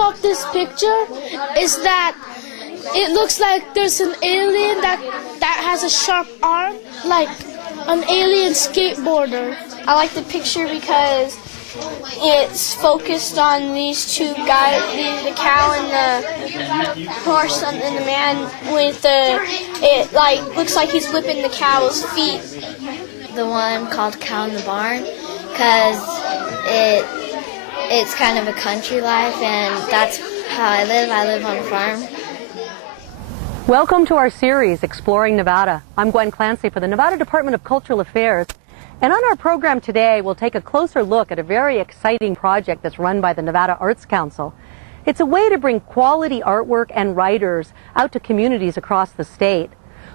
about this picture is that it looks like there's an alien that has a sharp arm, like an alien skateboarder. I like the picture because it's focused on these two guys, the cow and the horse, and the man with it like looks like he's whipping the cow's feet. The one called Cow in the Barn, because it's kind of a country life, and that's how I live. I live on a farm. Welcome to our series, Exploring Nevada. I'm Gwen Clancy for the Nevada Department of Cultural Affairs. And on our program today, we'll take a closer look at a very exciting project that's run by the Nevada Arts Council. It's a way to bring quality artwork and writers out to communities across the state.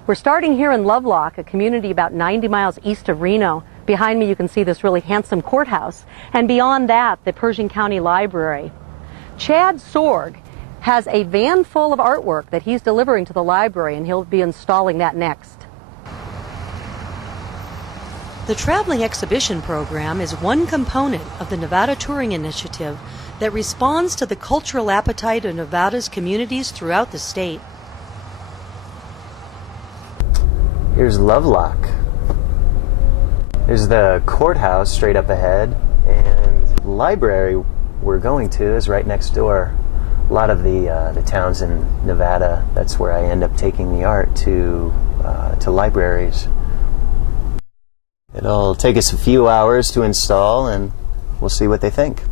We're starting here in Lovelock, a community about 90 miles east of Reno. Behind me, you can see this really handsome courthouse. And beyond that, the Pershing County Library. Chad Sorg has a van full of artwork that he's delivering to the library, and he'll be installing that next. The Traveling Exhibition Program is one component of the Nevada Touring Initiative that responds to the cultural appetite of Nevada's communities throughout the state. Here's Lovelock. There's the courthouse straight up ahead, and the library we're going to is right next door. A lot of the towns in Nevada, that's where I end up taking the art to libraries. It'll take us a few hours to install, and we'll see what they think.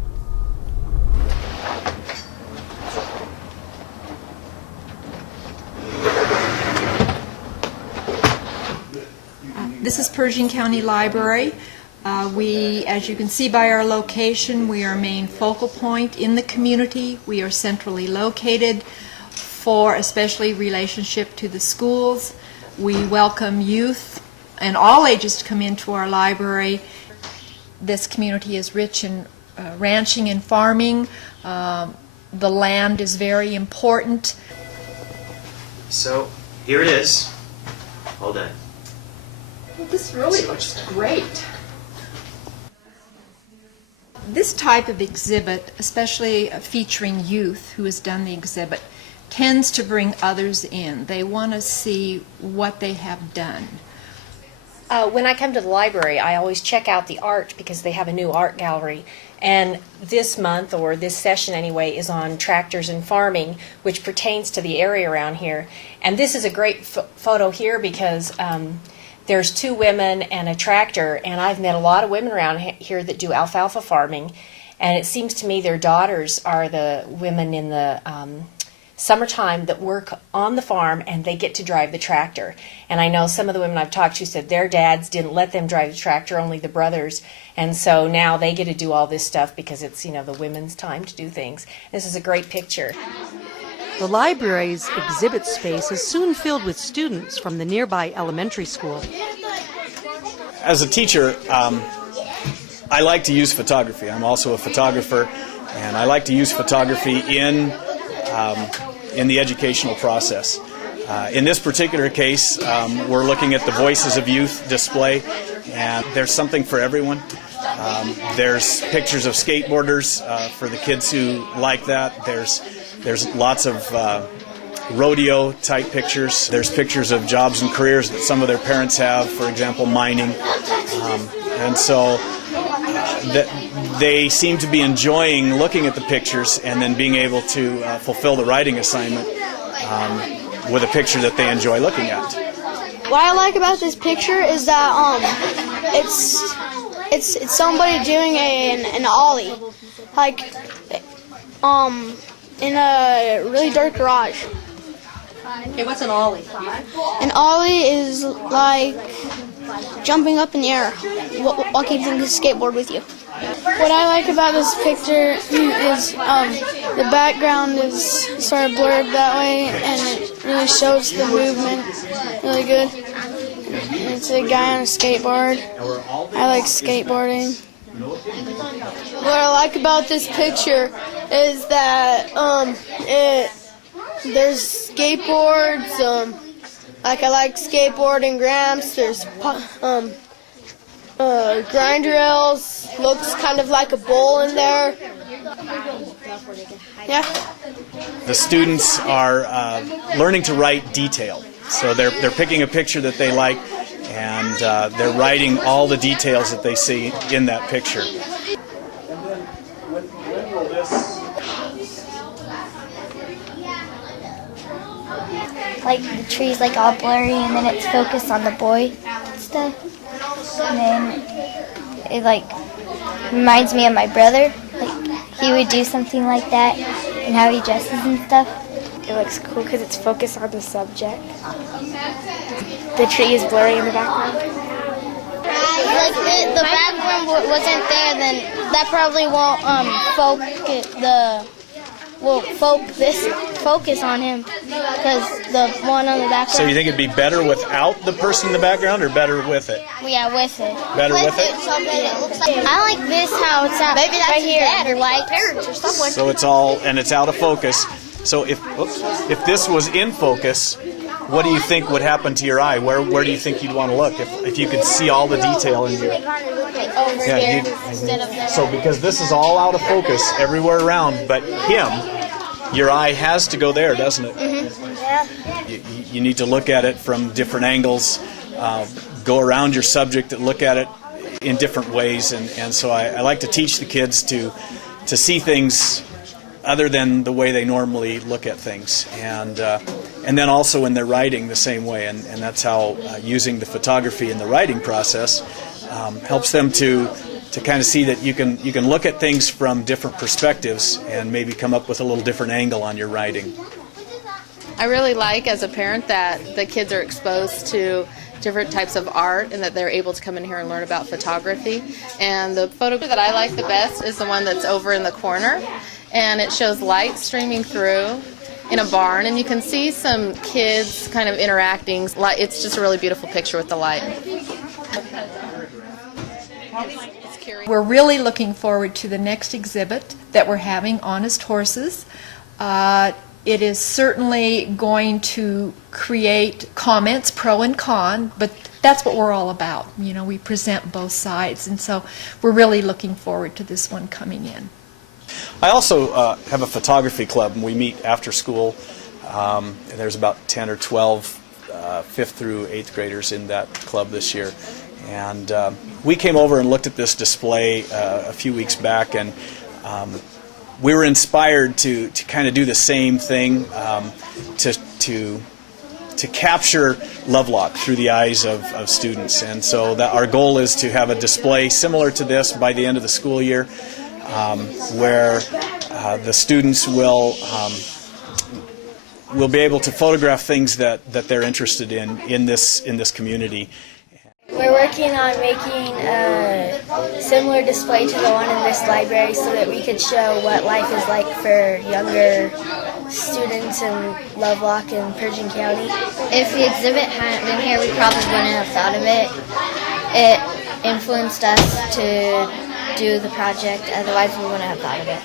This is Pershing County Library. As you can see by our location, we are a main focal point in the community. We are centrally located for especially relationship to the schools. We welcome youth and all ages to come into our library. This community is rich in ranching and farming. The land is very important. So, here it is. Hold on. Well, this really looks great. This type of exhibit, especially featuring youth who has done the exhibit, tends to bring others in. They want to see what they have done. When I come to the library, I always check out the art because they have a new art gallery. And this month, or this session anyway, is on tractors and farming, which pertains to the area around here. And this is a great photo here because there's two women and a tractor, and I've met a lot of women around here that do alfalfa farming. And it seems to me their daughters are the women in the summertime that work on the farm, and they get to drive the tractor. And I know some of the women I've talked to said their dads didn't let them drive the tractor, only the brothers. And so now they get to do all this stuff because it's, the women's time to do things. This is a great picture. The library's exhibit space is soon filled with students from the nearby elementary school. As a teacher, I like to use photography. I'm also a photographer, and I like to use photography in the educational process. In this particular case, we're looking at the Voices of Youth display, and there's something for everyone. There's pictures of skateboarders for the kids who like that. There's lots of rodeo-type pictures. There's pictures of jobs and careers that some of their parents have, for example, mining. And so they seem to be enjoying looking at the pictures and then being able to fulfill the writing assignment with a picture that they enjoy looking at. What I like about this picture is that it's somebody doing an ollie, like in a really dark garage. Hey, what's an ollie? An ollie is like jumping up in the air while keeping the skateboard with you. What I like about this picture is the background is sort of blurred that way, and it really shows the movement really good. And it's a guy on a skateboard. I like skateboarding. What I like about this picture is that there's skateboards. I like skateboarding ramps. There's grind rails. Looks kind of like a bowl in there. Yeah. The students are learning to write detail. So they're picking a picture that they like, and they're writing all the details that they see in that picture. Like the tree's like all blurry, and then it's focused on the boy and stuff. And then it like reminds me of my brother. Like he would do something like that, and how he dresses and stuff. It looks cool because it's focused on the subject. The tree is blurry in the background. Like the background wasn't there, then that probably won't focus on him, because the one on the background. So you think it'd be better without the person in the background, or better with it? Yeah, with it. Better with it? So that it looks like. I like this how it's out. Maybe that's right here. Dad or like parents or someone. So it's all, and it's out of focus. So if this was in focus, what do you think would happen to your eye? Where do you think you'd want to look if you could see all the detail in your? So because this is all out of focus everywhere around, but him, your eye has to go there, doesn't it? Mm-hmm. Yeah. You need to look at it from different angles, go around your subject and look at it in different ways, and so I like to teach the kids to see things other than the way they normally look at things, and then also in their writing the same way, and that's how using the photography in the writing process helps them to kind of see that you can look at things from different perspectives and maybe come up with a little different angle on your writing. I really like as a parent that the kids are exposed to different types of art and that they're able to come in here and learn about photography. And the photo that I like the best is the one that's over in the corner, and it shows light streaming through in a barn, and you can see some kids kind of interacting. It's just a really beautiful picture with the light. We're really looking forward to the next exhibit that we're having, Honest Horses. It is certainly going to create comments, pro and con, but that's what we're all about. You know, we present both sides, and so we're really looking forward to this one coming in. I also have a photography club, and we meet after school. There's about 10 or 12 5th through 8th graders in that club this year. And we came over and looked at this display a few weeks back, and we were inspired to kind of do the same thing, to capture Lovelock through the eyes of students. And so our goal is to have a display similar to this by the end of the school year, where the students will be able to photograph things that they're interested in this community. We're working on making a similar display to the one in this library so that we could show what life is like for younger students in Lovelock and Pershing County. If the exhibit hadn't been here, we probably wouldn't have thought of it. It influenced us to do the project, otherwise we wouldn't have thought of it.